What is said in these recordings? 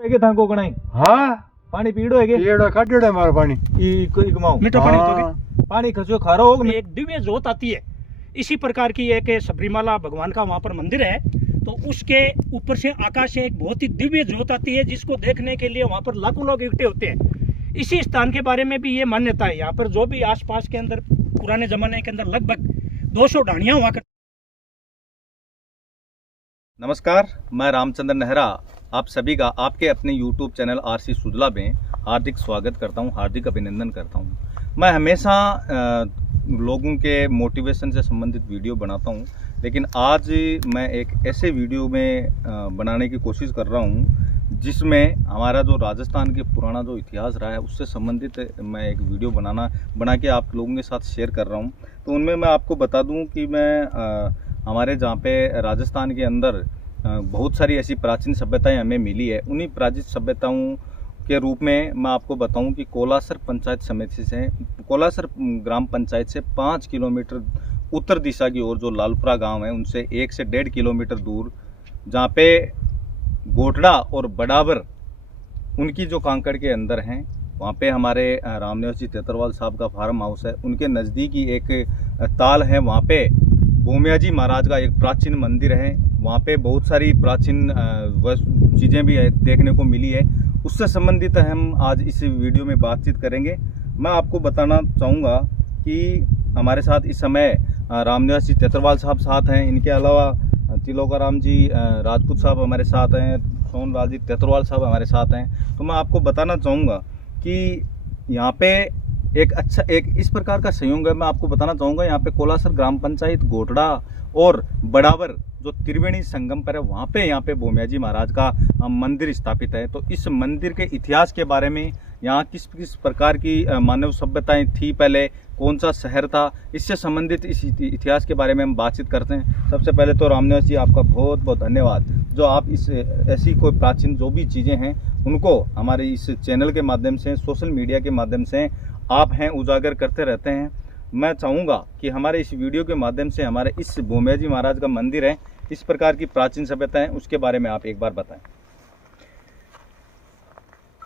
के थां को कणाई हाँ पानी पीड़ो है के येड़ा काटेड़ा है मारा पानी ई कोई गमाओ मीठा पानी तो हाँ। पानी खसो खारा होग एक दिव्य जोत आती है। इसी प्रकार की एक सबरीमाला भगवान का वहाँ पर मंदिर है, तो उसके ऊपर से आकाश से एक बहुत ही दिव्य जोत आती है, जिसको देखने के लिए वहाँ पर लाखों लोग इकट्ठे होते हैं। इसी स्थान के बारे में भी ये मान्यता है। यहाँ पर जो भी आसपास के अंदर पुराने जमाने के अंदर लगभग 200 ढाणियाँ हुआ कर। नमस्कार, मैं रामचंद्र नेहरा आप सभी का आपके अपने YouTube चैनल आरसी सुजला में हार्दिक स्वागत करता हूं, हार्दिक अभिनंदन करता हूं। मैं हमेशा लोगों के मोटिवेशन से संबंधित वीडियो बनाता हूं, लेकिन आज मैं एक ऐसे वीडियो में बनाने की कोशिश कर रहा हूं जिसमें हमारा जो राजस्थान के पुराना जो इतिहास रहा है उससे संबंधित मैं एक वीडियो बना के आप लोगों के साथ शेयर कर रहा हूं। तो उनमें मैं आपको बता दूं कि मैं हमारे जहाँ पे राजस्थान के अंदर बहुत सारी ऐसी प्राचीन सभ्यताएं हमें मिली है। उन्हीं प्राचीन सभ्यताओं के रूप में मैं आपको बताऊं कि कोलासर पंचायत समिति से, कोलासर ग्राम पंचायत से 5 किलोमीटर उत्तर दिशा की ओर जो लालपुरा गांव है उनसे 1 से 1.5 किलोमीटर दूर, जहां पे गोटड़ा और बड़ाबर उनकी जो कांकड़ के अंदर हैं, वहाँ पे हमारे रामनिवास जी तेतरवाल साहब का फार्म हाउस है। उनके नज़दीक ही एक ताल है, वहाँ पे भूमिया जी महाराज का एक प्राचीन मंदिर है। वहाँ पे बहुत सारी प्राचीन चीज़ें भी देखने को मिली है। उससे संबंधित हम आज इस वीडियो में बातचीत करेंगे। मैं आपको बताना चाहूँगा कि हमारे साथ इस समय रामनिवास जी तेतरवाल साहब साथ हैं। इनके अलावा तिलोकाराम जी राजपूत साहब हमारे साथ हैं, सोनलाल जी तेतरवाल साहब हमारे साथ हैं। तो मैं आपको बताना चाहूँगा कि यहाँ पे एक इस प्रकार का संयोग है। मैं आपको बताना चाहूँगा यहाँ पे कोलासर ग्राम पंचायत, गोटड़ा और बड़ाबर जो त्रिवेणी संगम पर है, वहाँ पे यहाँ पे भूमिया जी महाराज का मंदिर स्थापित है। तो इस मंदिर के इतिहास के बारे में, यहाँ किस किस प्रकार की मानव सभ्यताएं थी पहले, कौन सा शहर था, इससे संबंधित इस इतिहास के बारे में हम बातचीत करते हैं। सबसे पहले तो रामनिवास जी आपका बहुत बहुत धन्यवाद, जो आप इस ऐसी कोई प्राचीन जो भी चीज़ें हैं उनको हमारे इस चैनल के माध्यम से, सोशल मीडिया के माध्यम से आप हैं उजागर करते रहते हैं। मैं चाहूँगा कि हमारे इस वीडियो के माध्यम से हमारे इस भूमिया जी महाराज का मंदिर है, इस प्रकार की प्राचीन सभ्यता है, उसके बारे में आप एक बार बताएं।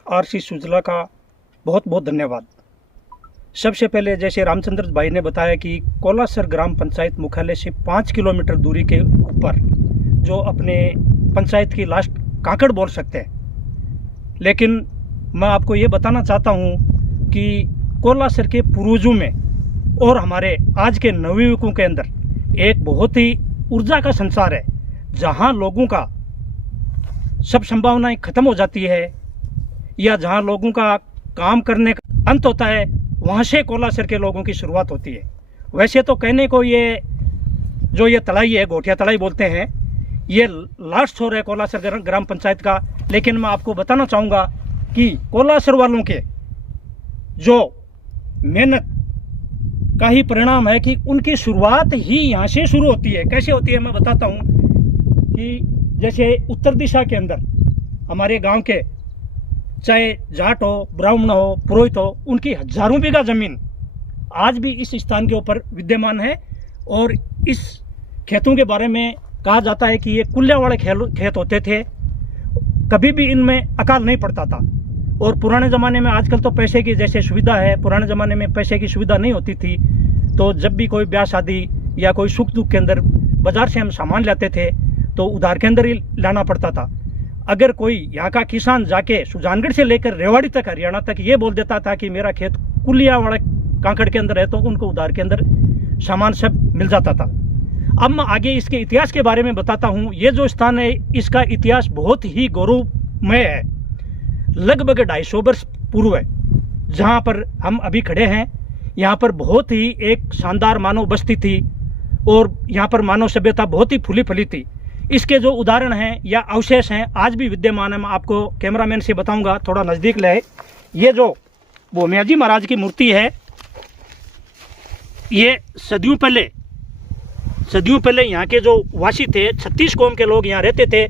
आरसी सुजला का बहुत बहुत धन्यवाद। सबसे पहले जैसे रामचंद्र भाई ने बताया कि कोलासर ग्राम पंचायत मुख्यालय से 5 किलोमीटर दूरी के ऊपर जो अपने पंचायत की लास्ट काकड़ बोल सकते हैं, लेकिन मैं आपको ये बताना चाहता हूँ कि कोलासर के पूर्वजों में और हमारे आज के नवयुवकों के अंदर एक बहुत ही ऊर्जा का संसार है, जहाँ लोगों का सब संभावनाएं खत्म हो जाती है, या जहाँ लोगों का काम करने का अंत होता है, वहाँ से कोलासर के लोगों की शुरुआत होती है। वैसे तो कहने को ये जो ये तलाई है, घोटिया तलाई बोलते हैं, ये लास्ट छोर है कोलासर ग्राम पंचायत का। लेकिन मैं आपको बताना चाहूँगा कि कोलासर वालों के जो मेहनत का ही परिणाम है कि उनकी शुरुआत ही यहाँ से शुरू होती है। कैसे होती है मैं बताता हूँ कि जैसे उत्तर दिशा के अंदर हमारे गांव के चाहे जाट हो, ब्राह्मण हो, पुरोहित हो, उनकी हजारों बीघा जमीन आज भी इस स्थान के ऊपर विद्यमान है। और इस खेतों के बारे में कहा जाता है कि ये कुल्ले वाले खेत होते थे, कभी भी इनमें अकाल नहीं पड़ता था। और पुराने ज़माने में, आजकल तो पैसे की जैसे सुविधा है, पुराने ज़माने में पैसे की सुविधा नहीं होती थी, तो जब भी कोई ब्याह शादी या कोई सुख दुख के अंदर बाजार से हम सामान लाते थे तो उधार के अंदर ही लाना पड़ता था। अगर कोई यहाँ का किसान जाके सुजानगढ़ से लेकर रेवाड़ी तक, हरियाणा तक ये बोल देता था कि मेरा खेत कुलिया वाला कांकड़ के अंदर है, तो उनको उधार के अंदर सामान सब मिल जाता था। अब मैं आगे इसके इतिहास के बारे में बताता हूँ। ये जो स्थान है, इसका इतिहास बहुत ही गौरवमय है। लगभग 250 वर्ष पूर्व है जहाँ पर हम अभी खड़े हैं। यहाँ पर बहुत ही एक शानदार मानव बस्ती थी और यहाँ पर मानव सभ्यता बहुत ही फूली फली थी। इसके जो उदाहरण हैं या अवशेष हैं आज भी विद्यमान है। मैं आपको कैमरामैन से बताऊंगा, थोड़ा नज़दीक ले। ये जो भूमिया जी महाराज की मूर्ति है, ये सदियों पहले यहाँ के जो वासी थे, 36 कौम के लोग यहाँ रहते थे।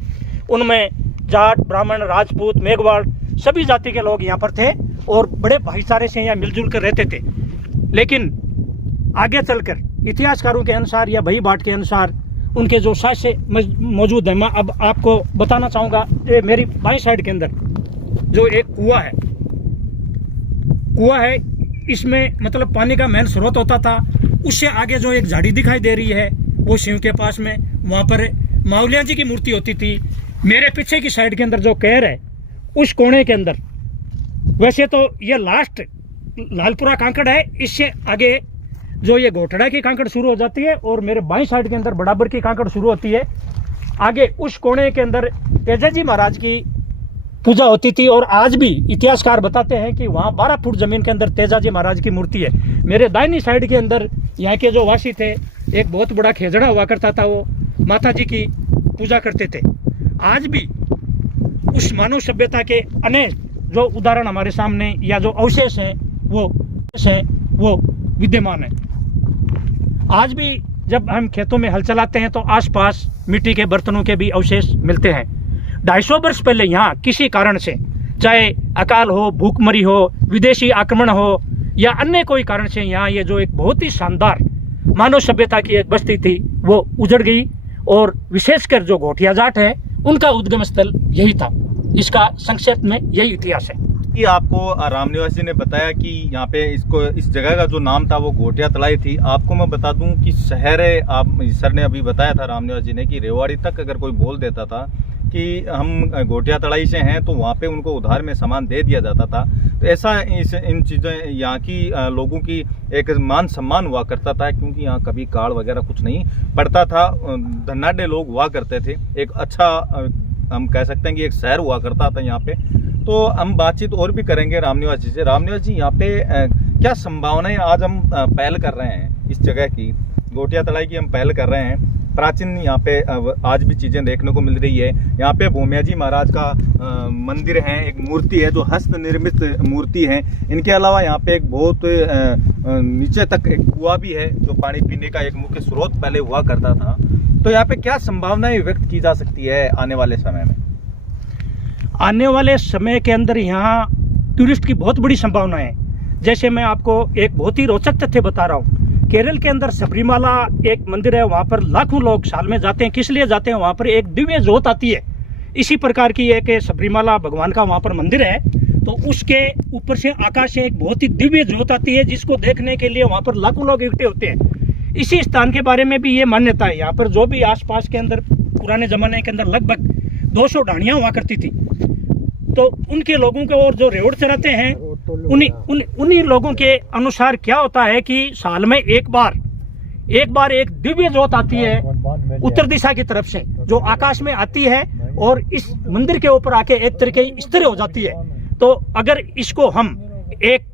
उनमें जाट, ब्राह्मण, राजपूत, मेघवाड़ सभी जाति के लोग यहाँ पर थे और बड़े भाईचारे से यहाँ मिलजुल कर रहते थे। लेकिन आगे चलकर इतिहासकारों के अनुसार या भई बाट के अनुसार उनके जो साक्ष्य मौजूद है, मैं अब आपको बताना चाहूँगा। ये मेरी बाईं साइड के अंदर जो एक कुआं है, इसमें मतलब पानी का मेन स्रोत होता था। उससे आगे जो एक झाड़ी दिखाई दे रही है वो शिव के पास में, वहाँ पर मावलिया जी की मूर्ति होती थी। मेरे पीछे की साइड के अंदर जो कैर है उस कोने के अंदर, वैसे तो ये लास्ट लालपुरा कांकड़ है, इससे आगे जो ये घोटड़ा की कांकड़ शुरू हो जाती है और मेरे बाईं साइड के अंदर बराबर की कांकड़ शुरू होती है। आगे उस कोने के अंदर तेजाजी महाराज की पूजा होती थी और आज भी इतिहासकार बताते हैं कि वहाँ 12 फुट जमीन के अंदर तेजाजी महाराज की मूर्ति है। मेरे दाहिनी साइड के अंदर यहाँ के जो वासी थे, एक बहुत बड़ा खेजड़ा हुआ करता था, वो माता जी की पूजा करते थे। आज भी उस मानव सभ्यता के अनेक जो उदाहरण हमारे सामने या जो अवशेष हैं वो विद्यमान है। आज भी जब हम खेतों में हल चलाते हैं तो आसपास मिट्टी के बर्तनों के भी अवशेष मिलते हैं। 250 वर्ष पहले यहाँ किसी कारण से, चाहे अकाल हो, भूखमरी हो, विदेशी आक्रमण हो या अन्य कोई कारण से, यहाँ ये जो एक बहुत ही शानदार मानव सभ्यता की एक बस्ती थी वो उजड़ गई। और विशेषकर जो घोटिया जाट है उनका उद्गम स्थल यही था। इसका संक्षेप में यही इतिहास है। कि आपको रामनिवास जी ने बताया कि यहाँ पे इस जगह का जो नाम था वो घोटिया तलाई थी। आपको मैं बता दूं कि शहर है, आप सर ने अभी बताया था रामनिवास जी ने कि रेवाड़ी तक अगर कोई बोल देता था कि हम घोटिया तलाई से हैं तो वहाँ पे उनको उधार में सामान दे दिया जाता था। तो ऐसा इन चीज़ें यहाँ की लोगों की एक मान सम्मान हुआ करता था, क्योंकि यहाँ कभी काल वगैरह कुछ नहीं पड़ता था। धनाढ़ लोग हुआ करते थे, एक अच्छा हम कह सकते हैं कि एक शहर हुआ करता था यहाँ पे। तो हम बातचीत और भी करेंगे रामनिवास जी से। रामनिवास जी, यहाँ पे क्या संभावनाएं आज हम पहल कर रहे हैं इस जगह की, घोटिया तलाई की हम पहल कर रहे हैं। प्राचीन यहाँ पे आज भी चीज़ें देखने को मिल रही है। यहाँ पे भूमिया जी महाराज का मंदिर है, एक मूर्ति है जो हस्त निर्मित मूर्ति है। इनके अलावा यहाँ पे एक बहुत नीचे तक एक कुआं भी है जो पानी पीने का एक मुख्य स्रोत पहले हुआ करता था। तो यहाँ पे क्या संभावनाएं व्यक्त की जा सकती है आने वाले समय में? आने वाले समय के अंदर यहाँ टूरिस्ट की बहुत बड़ी संभावना है। जैसे मैं आपको एक बहुत ही रोचक तथ्य बता रहा हूँ। केरल के अंदर सबरीमाला एक मंदिर है, वहाँ पर लाखों लोग साल में जाते हैं। किस लिए जाते हैं? वहाँ पर एक दिव्य ज्योत आती है। इसी प्रकार की एक सबरीमाला भगवान का वहाँ पर मंदिर है, तो उसके ऊपर से आकाश से एक बहुत ही दिव्य ज्योत आती है, जिसको देखने के लिए वहाँ पर लाखों लोग इकट्ठे होते हैं। इसी स्थान के बारे में भी ये मान्यता है। यहाँ पर जो भी आसपास के अंदर पुराने जमाने के अंदर लगभग 200 ढाणियाँ हुआ करती थी, तो उनके लोगों के और जो रेवड़ चराते हैं उन्हीं लोगों के अनुसार क्या होता है कि साल में एक बार एक दिव्य ज्योत आती है उत्तर दिशा की तरफ से, जो आकाश में आती है और इस मंदिर के ऊपर आके एक तरीके स्थिर हो जाती है। तो अगर इसको हम एक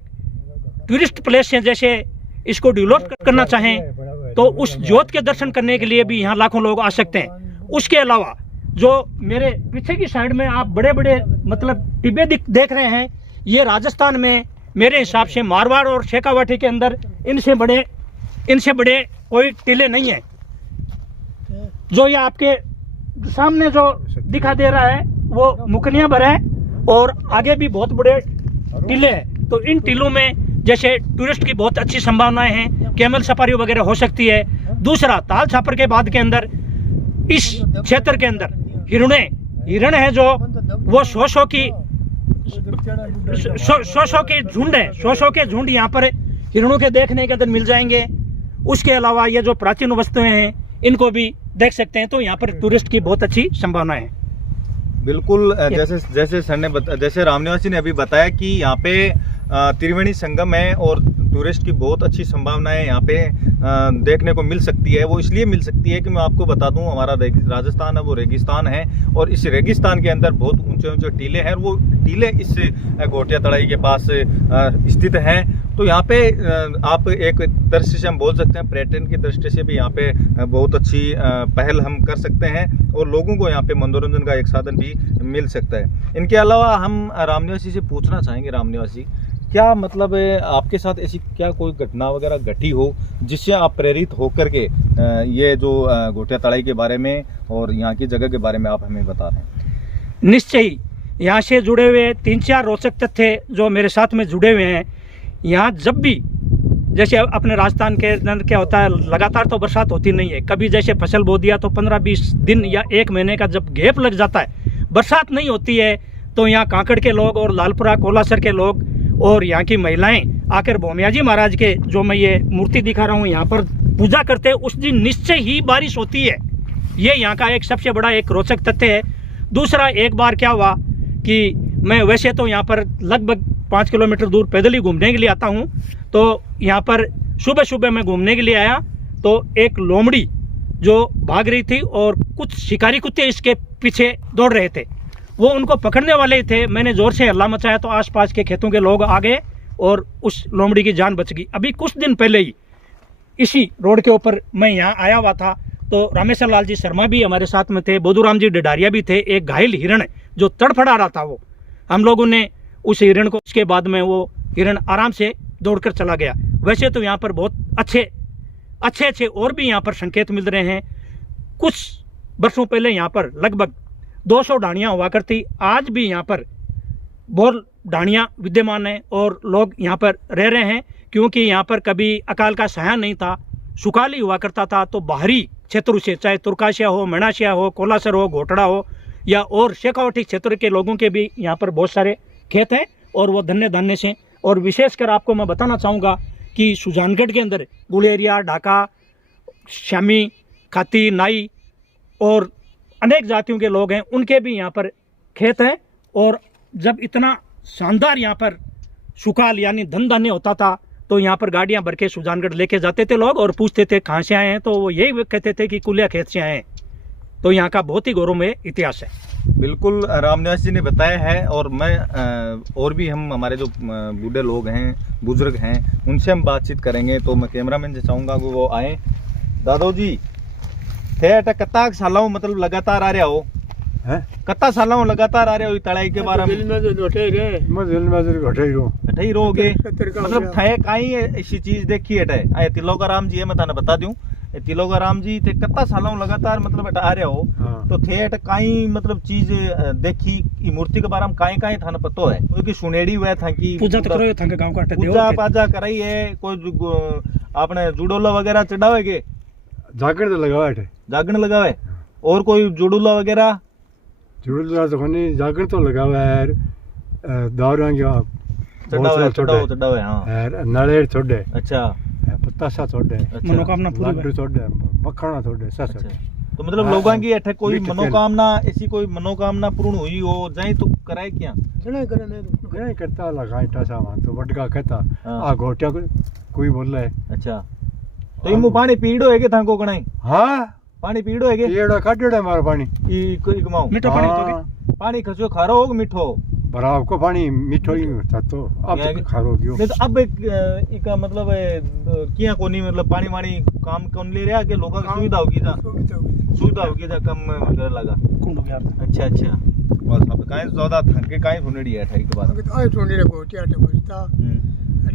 टूरिस्ट प्लेस से जैसे इसको डेवलप करना चाहें तो उस ज्योत के दर्शन करने के लिए भी यहाँ लाखों लोग आ सकते हैं। उसके अलावा जो मेरे पीछे की साइड में आप बड़े बड़े मतलब टिब्बे देख रहे हैं, ये राजस्थान में मेरे हिसाब से मारवाड़ और शेखावाटी के अंदर इनसे बड़े कोई टीले नहीं है। जो ये आपके सामने जो दिखा दे रहा है वो मुकनिया भर है और आगे भी बहुत बड़े टीले हैं। तो इन टीलों में जैसे टूरिस्ट की बहुत अच्छी संभावनाएं हैं, कैमल सफारी वगैरह हो सकती है। दूसरा, ताल छापर के बाद के अंदर इस क्षेत्र के अंदर हिरण है, जो वो सौ के झुंड यहाँ पर हिरणों के देखने के अंदर मिल जाएंगे। उसके अलावा ये जो प्राचीन वस्तुएं हैं इनको भी देख सकते हैं। तो यहाँ पर टूरिस्ट की बहुत अच्छी संभावना है। बिल्कुल, जैसे सर ने जैसे रामनिवास जी ने अभी बताया कि यहाँ पे त्रिवेणी संगम है और टूरिस्ट की बहुत अच्छी संभावनाएं यहाँ पे देखने को मिल सकती है। वो इसलिए मिल सकती है कि मैं आपको बता दूं, हमारा राजस्थान है वो रेगिस्तान है और इस रेगिस्तान के अंदर बहुत ऊंचे ऊंचे टीले हैं और वो टीले इस घोटिया तलाई के पास स्थित हैं। तो यहाँ पे आप एक दृष्टि से हम बोल सकते हैं, पर्यटन की दृष्टि से भी यहाँ पे बहुत अच्छी पहल हम कर सकते हैं और लोगों को यहाँ पे मनोरंजन का एक साधन भी मिल सकता है। इनके अलावा हम रामनिवास जी से पूछना चाहेंगे, रामनिवास जी क्या मतलब आपके साथ ऐसी क्या कोई घटना वगैरह घटी हो जिससे आप प्रेरित होकर के ये जो घोटिया तलाई के बारे में और यहाँ की जगह के बारे में आप हमें बता रहे हैं? निश्चय ही यहाँ से जुड़े हुए 3-4 रोचक तथ्य जो मेरे साथ में जुड़े हुए हैं। यहाँ जब भी जैसे अपने राजस्थान के अंदर क्या होता है, लगातार तो बरसात होती नहीं है। कभी जैसे फसल बो दिया तो 15-20 दिन या 1 महीने का जब गैप लग जाता है, बरसात नहीं होती है, तो यहाँ कांकड़ के लोग और लालपुरा कोलासर के लोग और यहाँ की महिलाएं आकर भोमिया जी महाराज के, जो मैं ये मूर्ति दिखा रहा हूँ, यहाँ पर पूजा करते हैं। उस दिन निश्चय ही बारिश होती है। ये यहाँ का एक सबसे बड़ा एक रोचक तथ्य है। दूसरा, एक बार क्या हुआ कि मैं वैसे तो यहाँ पर लगभग 5 किलोमीटर दूर पैदल ही घूमने के लिए आता हूँ, तो यहाँ पर सुबह सुबह मैं घूमने के लिए आया तो एक लोमड़ी जो भाग रही थी और कुछ शिकारी कुत्ते इसके पीछे दौड़ रहे थे, वो उनको पकड़ने वाले ही थे। मैंने जोर से हल्ला मचाया तो आसपास के खेतों के लोग आ गए और उस लोमड़ी की जान बच गई। अभी कुछ दिन पहले ही इसी रोड के ऊपर मैं यहाँ आया हुआ था, तो रामेश्वर लाल जी शर्मा भी हमारे साथ में थे, बोधूराम जी डडारिया भी थे। एक घायल हिरण जो तड़फड़ा रहा था, वो हम लोगों ने उस हिरण को, उसके बाद में वो हिरण आराम से दौड़कर चला गया। वैसे तो यहाँ पर बहुत अच्छे और भी यहाँ पर संकेत मिल रहे हैं। कुछ वर्षों पहले यहाँ पर लगभग 200 ढाणियाँ हुआ करती, आज भी यहाँ पर बहुत ढाणियाँ विद्यमान हैं और लोग यहाँ पर रह रहे हैं, क्योंकि यहाँ पर कभी अकाल का साया नहीं था, सुकाल ही हुआ करता था। तो बाहरी क्षेत्रों से, चाहे तुर्काशिया हो, मणाशिया हो, कोलासर हो, घोटड़ा हो या और शेखावटी क्षेत्र के लोगों के भी यहाँ पर बहुत सारे खेत हैं और वो धन्य धान्य से। और विशेषकर आपको मैं बताना चाहूँगा कि सुजानगढ़ के अंदर गुलेरिया, ढाका, शामी, खाती, नाई और अनेक जातियों के लोग हैं, उनके भी यहाँ पर खेत हैं। और जब इतना शानदार यहाँ पर सुकाल यानी धन धान्य होता था, तो यहाँ पर गाड़ियाँ भर के सुजानगढ़ लेके जाते थे लोग और पूछते थे कहाँ से आए हैं, तो वो यही कहते थे कि कुलिया खेत से आए हैं। तो यहाँ का बहुत ही गौरवमय इतिहास है। बिल्कुल रामनिवास जी ने बताया है। और मैं और भी हम हमारे जो बूढ़े लोग हैं, बुजुर्ग हैं, उनसे हम बातचीत करेंगे। तो मैं कैमरामैन से चाहूँगा कि वो आए। दादो जी थे अटा कत्ता सालों मतलब लगातार आ रहे हो हैं? कत्ता सालों लगातार आ रहे हो तड़ाई के बारे में अठाई रहोगे मतलब थे काई ऐसी चीज देखी है आए तिलोका राम जी है, मैं थाने बता दूं तिलोका राम जी थे कत्ता सालों लगातार मतलब अटा आ रहे हो। हाँ। तो थे अट काई मतलब चीज देखी ई मूर्ति के बारे में काई काई थाने पतो है, क्योंकि सुनेड़ी हुआ था कि पूजा तो करो थाने गांव का पूजा पाजा कराई है, कोई आपने जुडोला वगैरह चढ़ावेगे, जागरण तो लगावा है, जागरण लगावे, और कोई जुडोला वगैरह जुड़ला तो कोनी जागरण तो लगावा है। दारुआं चढ़ावे चढ़ावे हाँ नलेर छोड़े, अच्छा पतासा छोड़े, अच्छा मनोकामना पूरी लाडू छोड़े, मखना छोड़े, सब अच्छा। तो मतलब लोगों की अठे कोई मीठे मनोकामना ऐसी कोई मनोकामना पूर्ण हुई हो जाए तो कराए क्या नहीं करता लगा इटा सामान तो वटका कहता हाँ। आ घोटिया कोई बोल रहा है। अच्छा तो इमु पानी पीड़ो है के थाको कणाई हाँ पानी पीड़ो है के येड़ा काटेड़ा है मारा पानी ई कोई कमाओ मीठा पानी तो हाँ, पानी खसो खारो हो मीठो बराबर को पानी मीठो ही था तो अब ये तो खारो गयो। नहीं तो अब इका मतलब किया कोनी मतलब पानी वाणी काम कौन ले रहा के लोगों की सुविधा होगी जा सुविधा होगी जा कम वगैरह लगा। कुंड हो गया। अच्छा अच्छा बस अब काई ज्यादा थके काई सुनेड़ी है ठई के बाद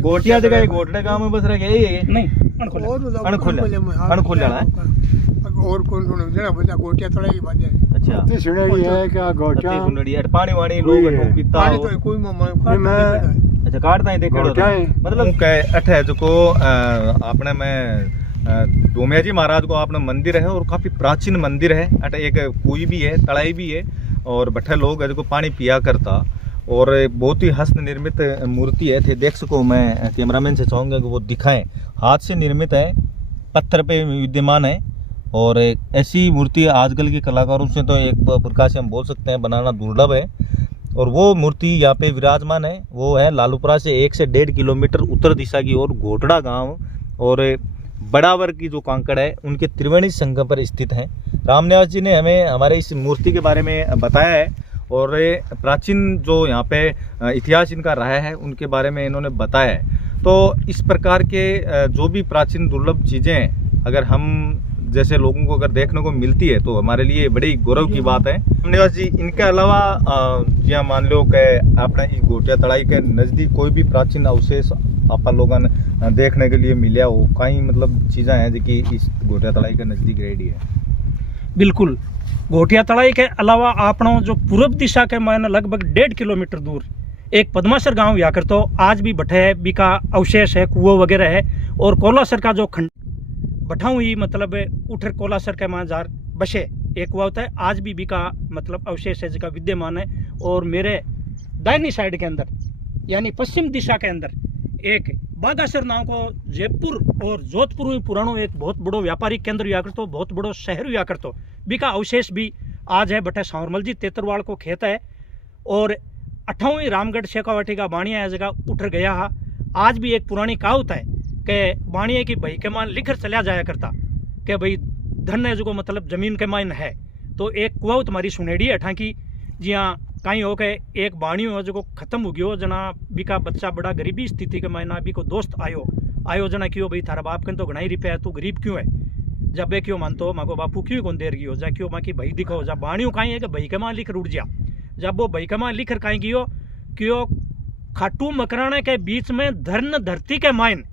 गोटिया जगह गोटड़े गांव में बस रखे यही है नहीं अणखोल जाना है और कौन सुने जना बजा गोटिया थोड़ा ही बाजे अच्छा ते सुनेड़ी है क्या गोटिया अति सुनेड़ी है पानी वाणी लोग कोई है। अठो पीता पानी हो तो कोई ये मैं अच्छा काटता ही देखे गोटिया है। मतलब कहे अठे जो को आपने में डोमिया जी महाराज को आपने मंदिर है और काफी प्राचीन मंदिर है। अटे एक कुई भी है, तड़ाई भी है और बठे लोग है जो पानी पिया करता और बहुत ही हस्त निर्मित मूर्ति है। थे देख सको, मैं कैमरामैन से चाहूँगा कि वो दिखाएं, हाथ से निर्मित है, पत्थर पे विद्यमान है और ऐसी मूर्ति आजकल के कलाकारों से तो एक प्रकार से हम बोल सकते हैं बनाना दुर्लभ है। और वो मूर्ति यहाँ पे विराजमान है, वो है लालूपुरा से 1 से 1.5 किलोमीटर उत्तर दिशा की ओर घोटड़ा गांव और बड़ावर की जो कांकड़ है उनके त्रिवेणी संगम पर स्थित है। रामनिवास जी ने हमें हमारे इस मूर्ति के बारे में बताया है और प्राचीन जो यहाँ पे इतिहास इनका रहा है उनके बारे में इन्होंने बताया है। तो इस प्रकार के जो भी प्राचीन दुर्लभ चीज़ें हैं अगर हम जैसे लोगों को अगर देखने को मिलती है तो हमारे लिए बड़ी गौरव की बात है। रामनिवास जी, इनके अलावा यहाँ मान लो कि अपने इस घोटिया तड़ाई के नज़दीक कोई भी प्राचीन अवशेष आप लोगों ने देखने के लिए मिला हो, कई मतलब चीज़ें हैं जो कि इस घोटिया तड़ाई के नज़दीक रेडी है? बिल्कुल, घोटिया तड़ाई के अलावा आपनो जो पूर्व दिशा के मायने लगभग 1.5 किलोमीटर दूर एक पद्मासर गांव या कर तो आज भी बठे है, बीका अवशेष है, कुओं वगैरह है। और कोलासर का जो खंड बठाऊ ही मतलब उठर कोलासर के माजार बसे एक कुआ होता है, आज भी बीका मतलब अवशेष है जिसका विद्यमान है। और मेरे दाहिनी साइड के अंदर यानी पश्चिम दिशा के अंदर एक बागासर नाम को जयपुर और जोधपुर में पुरानो एक बहुत बड़ो व्यापारिक केंद्र हुआ करतो, बहुत बड़ो शहर हुआ करतो, बीका अवशेष भी आज है बटे सांवरमल जी तेतरवाड़ को खेत है। और 8वीं रामगढ़ शेखावाटी का बाणिया है जगह उठर गया है। आज भी एक पुरानी कहावत है कि बाणिया की भाई के मान लिखर चला जाया करता कि भाई धन है जो मतलब जमीन के मान है। तो एक कुआव तुम्हारी सुनेड़ी है अठा की जिया कहीं हो के एक बाणी हो जो खत्म हो गयो जना बीका बच्चा बड़ा गरीबी स्थिति के मायना अभी को दोस्त आयो जना क्यों भाई थारा बाप कन तो घना ही रुपया तू गरीब क्यों है जब बे क्यों मानतो माको बापू क्यों कौन देर गयो जा क्यों माँ की भाई दिखाओ जा बाणियों कहीं है कि भाई के माँ लिख उड़ जा जब वो भाई के माँ लिखर कहीं गयो क्यों खाटू मकराने के बीच में धर्न धरती के मायन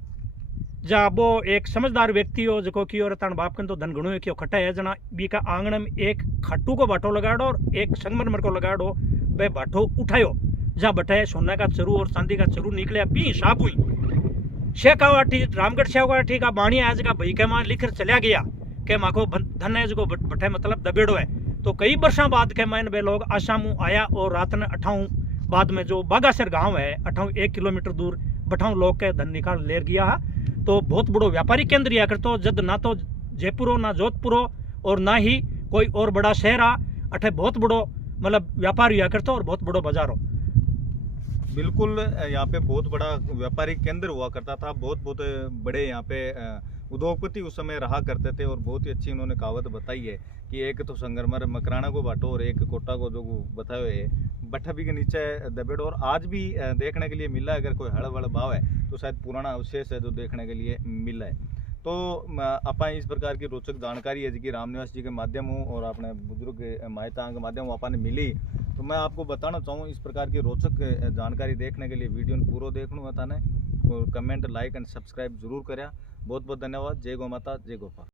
जा वो एक समझदार व्यक्ति हो जो की और तन बाप कन तो धन गणो क्यों खटा है जना बी का आंगण में एक खाटू को बाटो लगाड़ो और एक संगमरमर को लगाड़ो बे बाटो उठायो जहाँ बटे सोने का चरू और चांदी का चरू निकले बी हिसाब हुई शेखावाटी रामगढ़ शेखावाटी का बाणी आज का भाई के मां लिखकर चला गया के माँ को धन है जो बटे मतलब दबेड़ो है। तो कई वर्षों बाद के मैंने वे लोग आसामू आया और रात ने 8 बाद में जो बागासर गांव है 1 किलोमीटर दूर बठाऊ लोग के धन निकाल ले गया है। तो बहुत बड़ो व्यापारिक केंद्र या करतो जद ना तो जयपुर हो ना जोधपुर हो और ना ही कोई और बड़ा शहर आ अठे बहुत बड़ो मतलब व्यापार हुआ करता और बहुत बड़ो बाजार हो। बिल्कुल यहाँ पे बहुत बड़ा व्यापारिक केंद्र हुआ करता था, बहुत बड़े यहाँ पे उद्योगपति उस समय रहा करते थे। और बहुत ही अच्छी उन्होंने कहावत बताई है कि एक तो संगमरमर मकराना को बांटो और एक कोटा को जो बताए हुए है भट्ठा भी के नीचे दबेड़ो। और आज भी देखने के लिए मिला है, अगर कोई हड़ वड़ भाव है तो शायद पुराना अवशेष है जो देखने के लिए मिला है। तो आप इस प्रकार की रोचक जानकारी है जी रामनिवास जी के माध्यम हूँ और अपने बुजुर्ग के माहिता के माध्यम अपन मिली, तो मैं आपको बताना चाहूँ इस प्रकार की रोचक जानकारी देखने के लिए वीडियो पूरा देखना बताने और कमेंट लाइक एंड सब्सक्राइब जरूर करें। बहुत बहुत धन्यवाद। जय गौ माता, जय गोपाल।